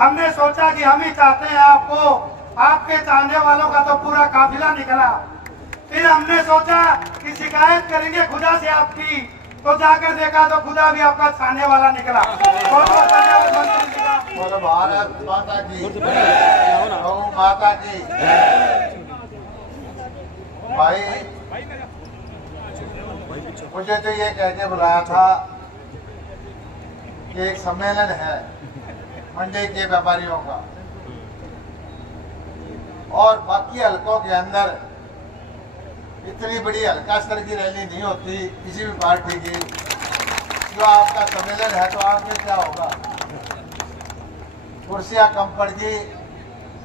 हमने सोचा कि हम ही चाहते हैं आपको, आपके चाहने वालों का तो पूरा काफिला निकला। फिर हमने सोचा कि शिकायत करेंगे खुदा से आपकी, तो जाकर देखा तो खुदा भी आपका छाने वाला निकला। बोलो भारत माता की, गौ माता की। भाई मुझे तो ये कहते बुलाया था कि एक सम्मेलन है मंडी के व्यापारियों का, और बाकी हलकों के अंदर इतनी बड़ी हल्का स्तर की रैली नहीं होती किसी भी पार्टी की। जो आपका सम्मेलन है तो आपमें क्या होगा, कुर्सियां कम पड़ गई,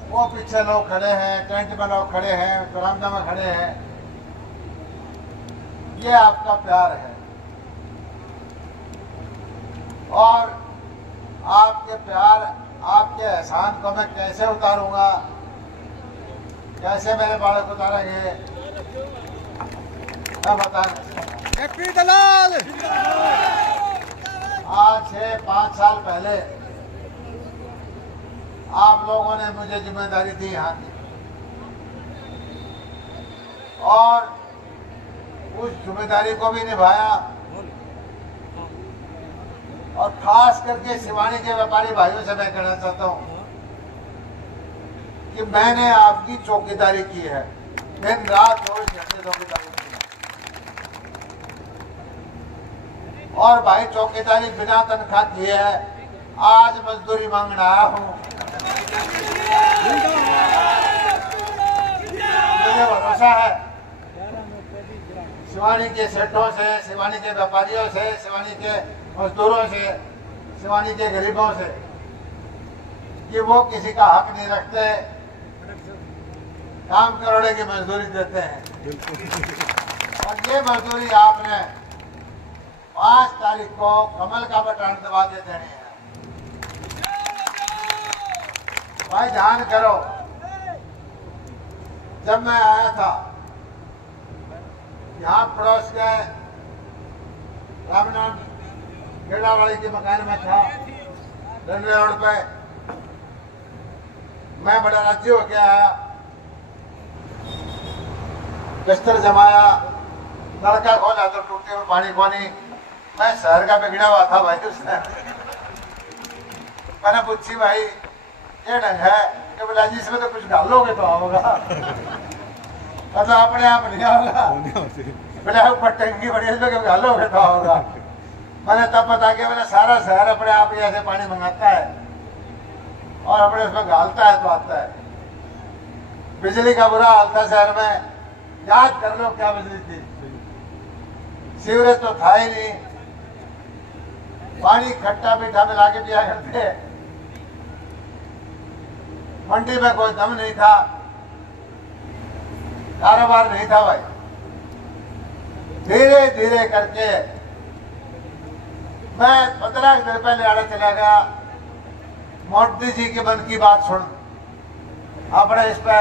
वो पीछे लोग खड़े हैं, टेंट में लोग खड़े हैं, बरामदा में खड़े हैं। ये आपका प्यार है, और आपके प्यार, आपके एहसान को मैं कैसे उतारूंगा, कैसे मेरे बालक उतारेंगे, मैं बता नहीं दलाल। आज से 5 साल पहले आप लोगों ने मुझे जिम्मेदारी दी यहाँ की, और उस जिम्मेदारी को भी निभाया। और खास करके सिवानी के व्यापारी भाइयों से मैं कहना चाहता हूँ कि मैंने आपकी चौकीदारी की है, दिन रात 24 घंटे चौकीदारी की है। और भाई चौकीदारी बिना तनख्वाह किए है, आज मजदूरी मांगने आया हूँ। मुझे भरोसा है सिवानी के सेठों से, सिवानी के व्यापारियों से, सिवानी के मजदूरों से, सिवानी के गरीबों से, कि वो किसी का हक नहीं रखते, काम करोड़े की मजदूरी देते हैं। और ये मजदूरी आपने 5 तारीख को कमल का बटन दबा के देनी है। भाई ध्यान करो, जब मैं आया था यहाँ पड़ोस के रामनाथ खेड़ावाड़ी के मकान में था, रेलवे रोड पे, मैं बड़ा राजी हो के आया, बिस्तर जमाया, नलका खोला तो टूटे में पानी को नहीं। मैं शहर का बिगड़ा हुआ था भाई उसने। मैंने पूछी भाई ये ढंग है कि बोला जी इसमें तो कुछ डालोगे तो होगा, मतलब अपने आप नहीं होगा, बोले ऊपर टंकी बड़ी है डालोगे तो होगा। मैंने तब पता किया, मैंने सारा शहर अपने आप ही ऐसे पानी मंगाता है और अपने उसमें डालता है तो आता है। बिजली का बुरा हाल था शहर में, याद कर लो क्या बिजली थी, सीवरेज तो था ही नहीं, पानी खट्टा मीठा मिला के पिया करते, मंडी में कोई दम नहीं था, कारोबार नहीं था भाई। धीरे धीरे करके मैं 15 दिन पहले आड़े चला गया, मोदी जी के मन की बात सुन। अपने इस पे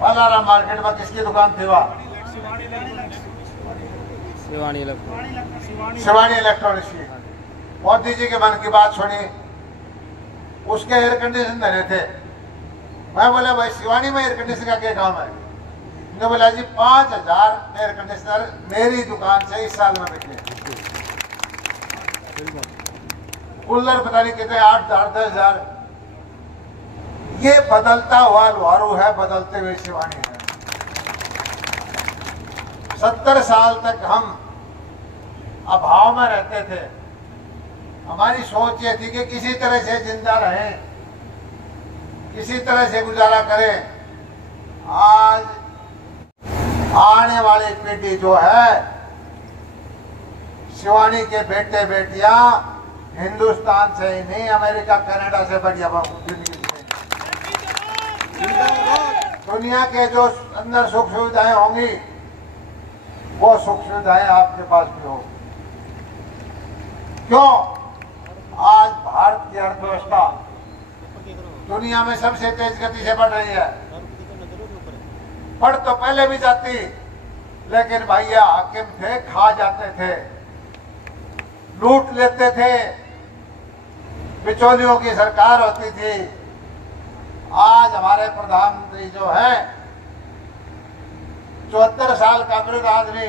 पालाराम मार्केट में किसकी दुकान थी वहाँ, शिवानी इलेक्ट्रॉनिक्स की। मोदी जी के मन की बात सुनी, उसके एयर कंडीशन धरे थे। मैं बोला भाई शिवानी में एयर कंडीशन का क्या काम है, ने बोला जी 5000 एयर कंडीशनर मेरी दुकान से इस साल में बिके। कूलर पता नहीं कितने 8,000 10,000। ये बदलता हुआ लोहारू है, बदलते हुए शिवानी है। 70 साल तक हम अभाव में रहते थे, हमारी सोच ये थी कि किसी तरह से जिंदा रहें, किसी तरह से गुजारा करें। आज आने वाली पीढ़ी जो है, शिवानी के बेटे बेटियां हिंदुस्तान से ही नहीं, अमेरिका कनाडा से बढ़िया जिंदगी दुनिया के जो अंदर सुख सुविधाएं होंगी वो सुख सुविधाएं आपके पास भी होगी। क्यों? आज भारत की अर्थव्यवस्था दुनिया में सबसे तेज गति से बढ़ रही है। बढ़ तो पहले भी जाती, लेकिन भैया हाकिम थे, खा जाते थे, लूट लेते थे, बिचौलियों की सरकार होती थी। आज हमारे प्रधानमंत्री जो है 74 साल का वृद्ध आदमी,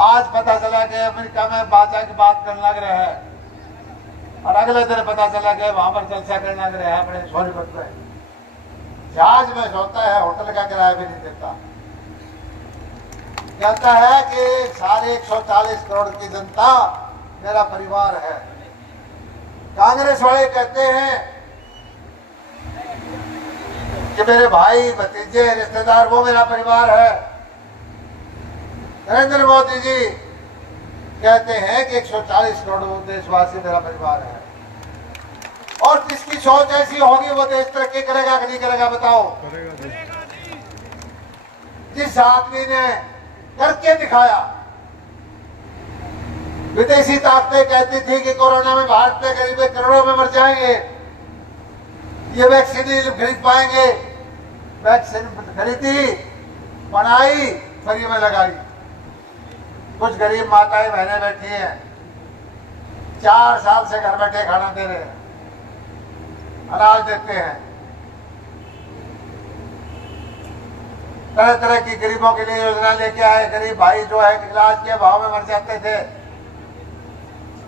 आज पता चला कि अमेरिका में बादशाह की बात करने लग रहे हैं और अगले दिन पता चला कि वहां पर जलसा करने लग रहे हैं अपने सोनीपत में। जहाज में सोता है, होटल का किराया भी नहीं देता। कहता है कि 140 करोड़ की जनता मेरा परिवार है। कांग्रेस वाले कहते हैं कि मेरे भाई भतीजे रिश्तेदार वो मेरा परिवार है। नरेंद्र मोदी जी कहते हैं कि 140 करोड़ देशवासी मेरा परिवार है। और जिसकी सोच ऐसी होगी वो देश तरक्की करेगा कि नहीं करेगा बताओ? जिस आदमी ने करके दिखाया, विदेशी ताकतें कहती थी कि कोरोना में भारत में करीब करोड़ों में मर जाएंगे, ये वैक्सीन नहीं खरीद पाएंगे। वैक्सीन खरीदी, बनाई, फ्री में लगाई। कुछ गरीब माताएं बहनें बैठी हैं, 4 साल से घर बैठे खाना दे रहे हैं, अनाज देते हैं। तरह तरह की गरीबों के लिए योजना लेके आए। गरीब भाई जो है इलाज के भाव में मर जाते थे,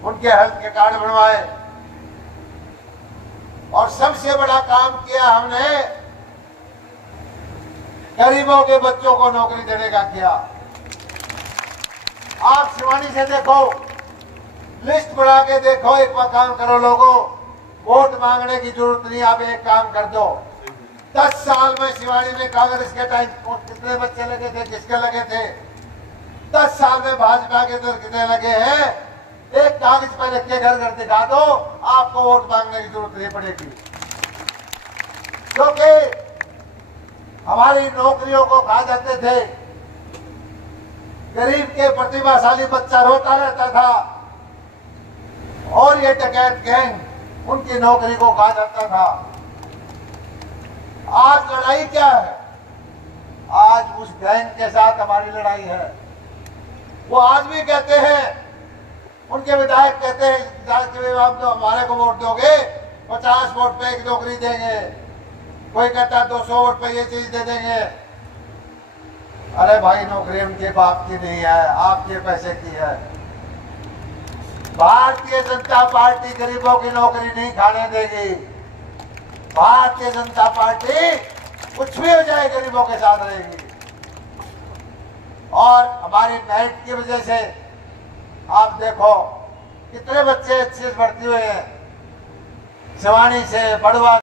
उनके हेल्थ के कार्ड बनवाए। और सबसे बड़ा काम किया हमने, गरीबों के बच्चों को नौकरी देने का किया। आप शिवानी से देखो, लिस्ट बढ़ा के देखो, एक बार काम करो लोगों, वोट मांगने की जरूरत नहीं। आप एक काम कर दो, 10 साल में शिवानी में कांग्रेस के टाइम कितने बच्चे लगे थे, किसके लगे थे? 10 साल में भाजपा के अंदर कितने लगे हैं? एक कागज पर लिख के घर घर दिखा दो, आपको वोट मांगने की जरूरत नहीं पड़ेगी। क्योंकि हमारी नौकरियों को खा जाते थे। गरीब के प्रतिभाशाली बच्चा रोता रहता था और ये डकैत गैंग उनकी नौकरी को खा जाता था। आज लड़ाई क्या है? आज उस गैंग के साथ हमारी लड़ाई है। वो आज भी कहते हैं, उनके विधायक कहते हैं कि आप तो हमारे को वोट दोगे, 50 वोट पे एक नौकरी देंगे। कोई कहता है 200 वोट पे ये चीज दे देंगे। अरे भाई, नौकरी उनके बाप की नहीं है, आपके पैसे की है। भारतीय जनता पार्टी गरीबों की नौकरी नहीं खाने देगी। भारतीय जनता पार्टी कुछ भी हो जाए गरीबों के साथ रहेगी। और हमारी मेरिट की वजह से आप देखो कितने बच्चे अच्छे से भर्ती हुए हैं। शिवानी से, बड़वा